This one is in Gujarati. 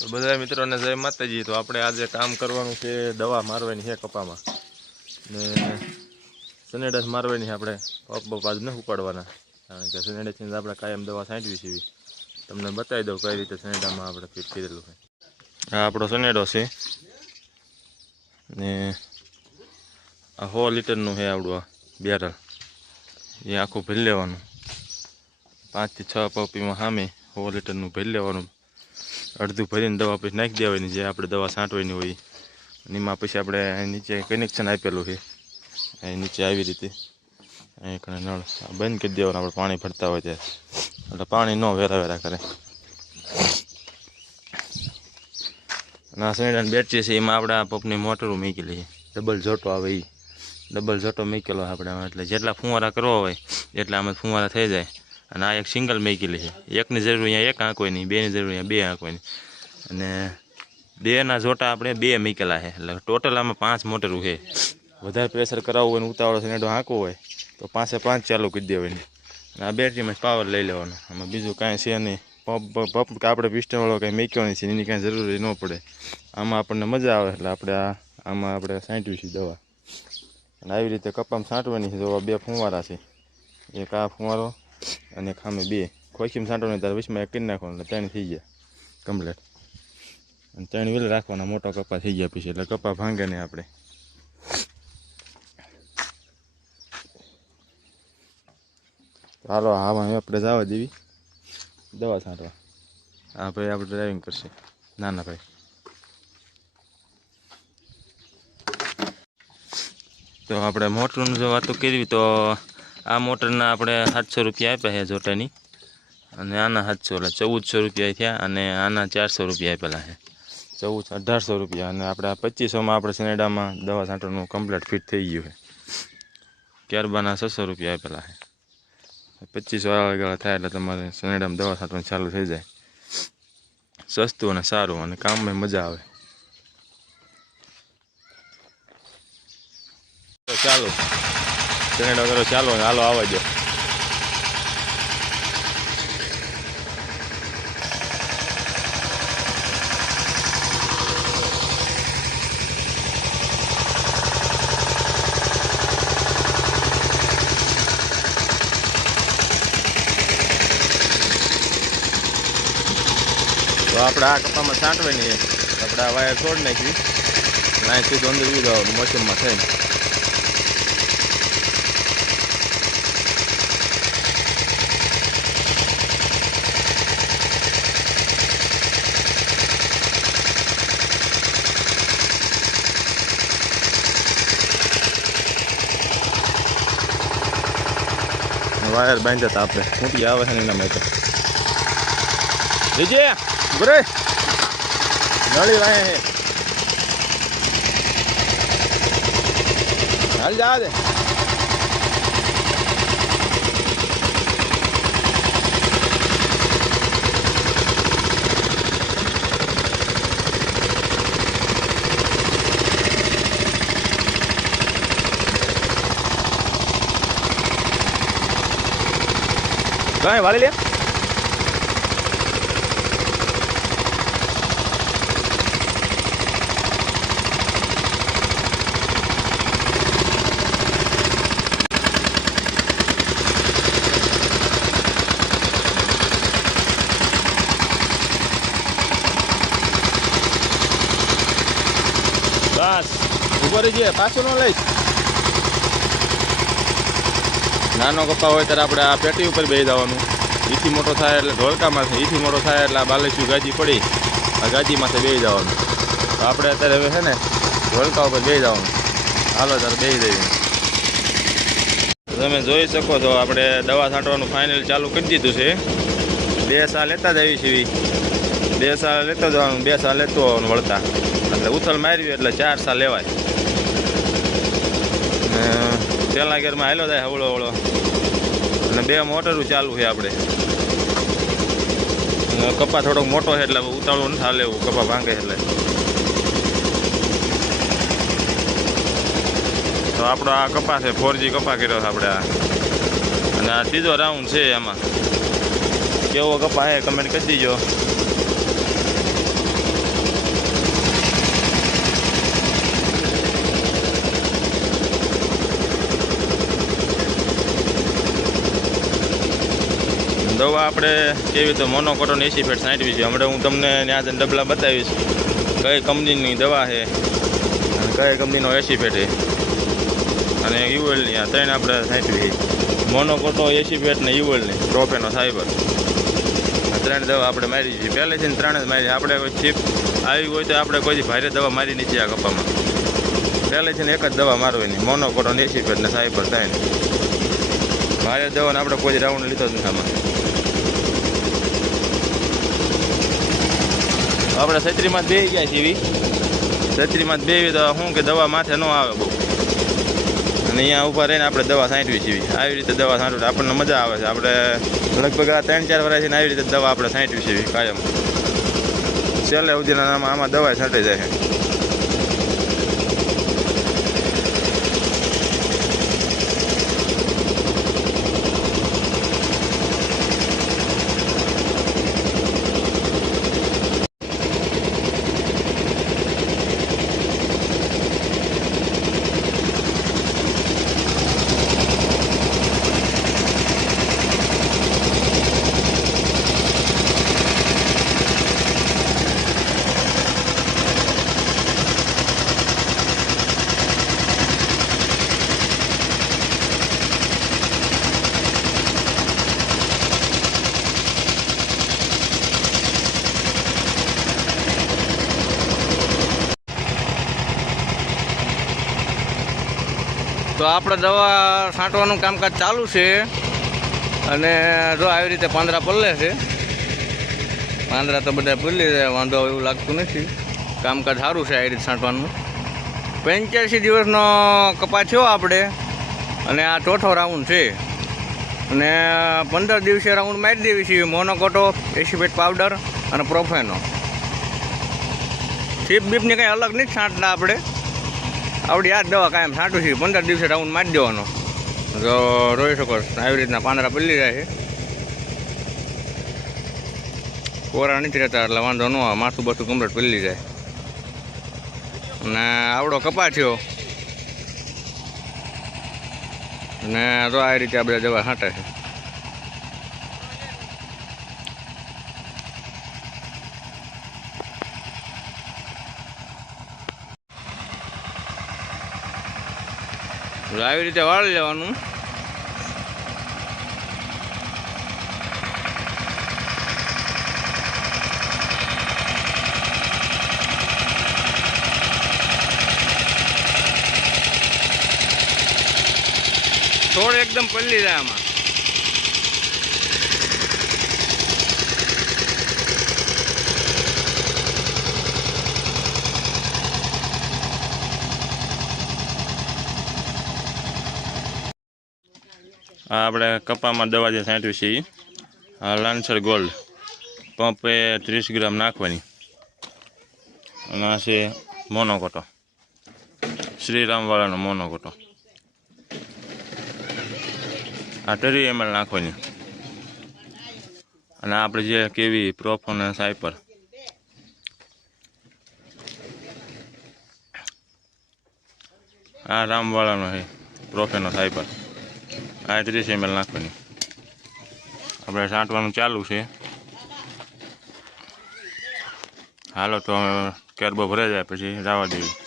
તો બધા મિત્રોને જય માતાજી. તો આપણે આજે કામ કરવાનું છે દવા મારવાની છે કપામાં. ને સનેડસ મારવાની છે આપણે. પપ બપ નથી ઉપાડવાના. કારણ કે સનેડસની આપણે કાયમ દવા છાંટવી છે તમને બતાવી દઉં કઈ રીતે સનેડામાં આપણે ફિટ કરેલું છે. આપણો સનેડો છે. ને આ સો લીટરનું છે આપણું આ બેરલ. એ આખું ભરી લેવાનું. પાંચથી છ પપીમાં સામે સો લીટરનું ભરી લેવાનું. અડધું ભરીને દવા પછી નાખી દેવાની જે આપણે દવા છાંટવાની હોય. અને એમાં પછી આપણે નીચે કનેક્શન આપેલું છે. અહીં નીચે આવી રીતે. અહીં કણે નળ બંધ કરી દેવાનું, આપણે પાણી ભરતા હોય ત્યારે. એટલે પાણી ન વેરા વેરા કરે. અને આ સણીડાની બેટરી છે, એમાં આપણે આ પંપની મોટરો મૂકેલી છે. ડબલ જોટો આવે એ ડબલ જોટો મૂકેલો આપણે. એટલે જેટલા ફુવારા કરવા હોય, એટલા આમાં ફુવારા થઈ જાય. અને આ એક સિંગલ મેકેલી છે. એકની જરૂર અહીંયા એક હોય નહીં, બેની જરૂર અહીંયા બે આંક હોય નહીં. અને બેના જોટા આપણે બે મૂકેલા છે. એટલે ટોટલ આમાં પાંચ મોટરું છે. વધારે પ્રેશર કરાવવું હોય ને ઉતાવળો સનેડો હાંકવો હોય, તો પાંચે પાંચ ચાલુ કરી દેવાની અને આ બેટરીમાં પાવર લઈ લેવાનો. આમાં બીજું કાંઈ છે નહીં. પંપ પંપ કે આપણે પિસ્ટનવાળો કાંઈ મૂક્યો નથી એની કાંઈ જરૂરી ન પડે. આમાં આપણને મજા આવે, એટલે આપણે આ, આમાં આપણે છાંટ્યું છે દવા. અને આવી રીતે કપામાં છાંટવાની છે. જો બે ફુવારા છે. એક આ ફુવારો અને ખામે બે. ખોખીમાં છાંટવાની તારે વીસમાં એક કરી નાખવાનું, એટલે ત્રણ થઈ ગયા. કમ્પ્લેટ. અને ત્રણ વેલ રાખવાના, મોટો કપા થઈ ગયા પછી, એટલે કપા ભાંગે નહીં આપણે. હાલો હા હવે આપણે જવા દેવી. દવા છાંટવા હા, ભાઈ, આપણે ડ્રાઇવિંગ કરશે. નાના ભાઈ. તો આપણે મોટરનું જો વાતો કરવી તો આ મોટરના આપણે સાતસો રૂપિયા આપ્યા છે જોટાની. અને આના સાતસો એટલે ચૌદસો રૂપિયા થયા અને આના ચારસો રૂપિયા આપેલા છે. ચૌદ, અઢારસો રૂપિયા. અને આપણે આ પચીસોમાં આપણે સનેડામાં દવા છાંટવાનું કમ્પ્લીટ ફિટ થઈ ગયું છે. ક્યારબાના છસો રૂપિયા આપેલા છે. પચીસો આગળ થાય એટલે તમારે સનેડામાં દવા છાંટવાનું ચાલુ થઈ જાય. સસ્તું અને સારું અને કામમાં મજા આવે. ચાલો. સનેડો કરો, ચાલો, હાલો આવવા દો તો આપણે આ કપામાં છાંટવાની આપણે આ વાયર છોડી નાખી. અને અહીં સીધું અંદર જવાનું મશીનમાં થઈને. વાયર બાંધ્યા હતા આપણે. ખૂંટી આવે છે ને એના માટે વિજય બરે નળી વાય હાલ જા દે કાંઈ વાળી લે બસ ઊભો રહીએ પાછું ન લઈશ નાનો કપા હોય ત્યારે આપણે આ પેટી ઉપર બેસી જવાનું. ઈથી મોટો થાય એટલે ઢોલકામાં ઈથી મોટો થાય એટલે આ બાલેશ્વર ગાજી પડી. આ ગાજી માથે બેસી જવાનું. તો આપણે અત્યારે હવે છે ને ઢોલકા ઉપર બેસી જવાનું. હાલો ત્યારે બેસી જઈએ. તમે જોઈ શકો છો આપણે દવા છાંટવાનું ફાઇનલ ચાલુ કરી દીધું છે. બે સાલ લેતા જ આવી છીએ. બે સાલ લેતા જવાનું બે સાલ લેતો આવવાનું વળતા. એટલે ઉથલ મારવી એટલે ચાર સાલ લેવાય. પહેલા ગેરમાં હાલો થાય હવળો હવળો. અને બે મોટરું ચાલુ છે આપણે. કપા થોડોક મોટો છે એટલે ઉતાળું નથી હાલે એવું, કપા ભાંગે એટલે. તો આપણો આ કપા છે ફોરજી કપા કર્યો છે આપણે આ. અને આ ત્રીજો રાઉન્ડ છે એમાં કેવો કપા છે કમેન્ટ કરી દીજો. આપણે કેવી તો મોનોકોટોન એસીફેટ સાંઠવી છે? હમણાં હું તમને ત્યાં જઈને ડબલા બતાવીશ કઈ કંપનીની દવા છે અને કઈ કંપનીનો એસીફેટ છે. અને યુએલની આ ત્રણ આપણે સાંઠવી છે. મોનોકોટો એસીફેટ ને યુએલની ટ્રોફેનો સાયબર આ ત્રણ દવા આપણે મારી છે. પહેલેથી ને ત્રણ જ મારી આપણે કોઈ ચીપ આવી હોય તો આપણે કોઈ ભારે દવા મારી નથી આ કપામાં પહેલેથી ને એક જ દવા મારવાની મોનોકોટો એસીફેટ ને સાયબર ત્રણ ભારે દવાનો આપણે કોઈ રાઉન્ડ લીધો જ નથી આમાં. આપણે છત્રીમાં બે ગયા છીએ છત્રીમાં બે તો શું કે દવા માથે ન આવે બહુ. અને અહીંયા ઊભા રહીને આપણે દવા છાંટવી છીએ આવી રીતે દવા છાંટવી આપણને મજા આવે છે. આપણે લગભગ આ ત્રણ ચાર વર્ષથી આવી રીતે દવા આપણે છાંટવી છીએ કાયમ. છેલ્લે સુધીના આમાં દવા છાંટી જાય તો આપણે દવા છાંટવાનું કામકાજ ચાલુ છે. અને જો આવી રીતે પાંદરા પલ્લે છે. પાંદરા તો બધા પલ્લી જાય વાંધો એવું લાગતું નથી. કામકાજ સારું છે આવી રીતે છાંટવાનું. પંચ્યાસી દિવસનો કપા થયો આપણે. અને આ ચોથો રાઉન્ડ છે. અને પંદર દિવસે રાઉન્ડ મારી દેવી છીએ મોનોકોટો, એસિપેટ પાવડર અને પ્રોફેનો. ચીપ બીપની કંઈ અલગ નથી છાંટતા આપણે. આવડી આ દવા કાયમ છાંટું છે. પંદર દિવસે રાઉન્ડ મારી દેવાનો. તો રોઈ શકો. આવી રીતના પાંદડા પલ્લી જાય છે. કોરા નથી રહેતા એટલે વાંધો ન આવે. માથું બથું કમ્પ્લેટ પલ્લી જાય. અને આવડો કપા થયો. અને તો આ રીતે આ બધા દવા છાંટે છે. આવી રીતે વાળી લેવાનું થોડ એકદમ પલ્લી જાય આમાં આપણે કપામાં દવા જે છાંટવી છે એ લાન્સર ગોલ્ડ. પંપે ત્રીસ ગ્રામ નાખવાની. અને આ છે મોનોકોટો. શ્રીરામવાળાનો મોનોકોટો. આ ટરી એમએલ નાખવાની. અને આપણે જે કેવી પ્રોફોન અને સાયપર આ રામવાળાનો છે પ્રોફેનો સાયપર આ ત્રીસ એમએલ નાખવાની. આપણે છાંટવાનું ચાલુ છે. હાલો તો હવે કેરબો ભરાઈ જાય પછી રાવા દેવી.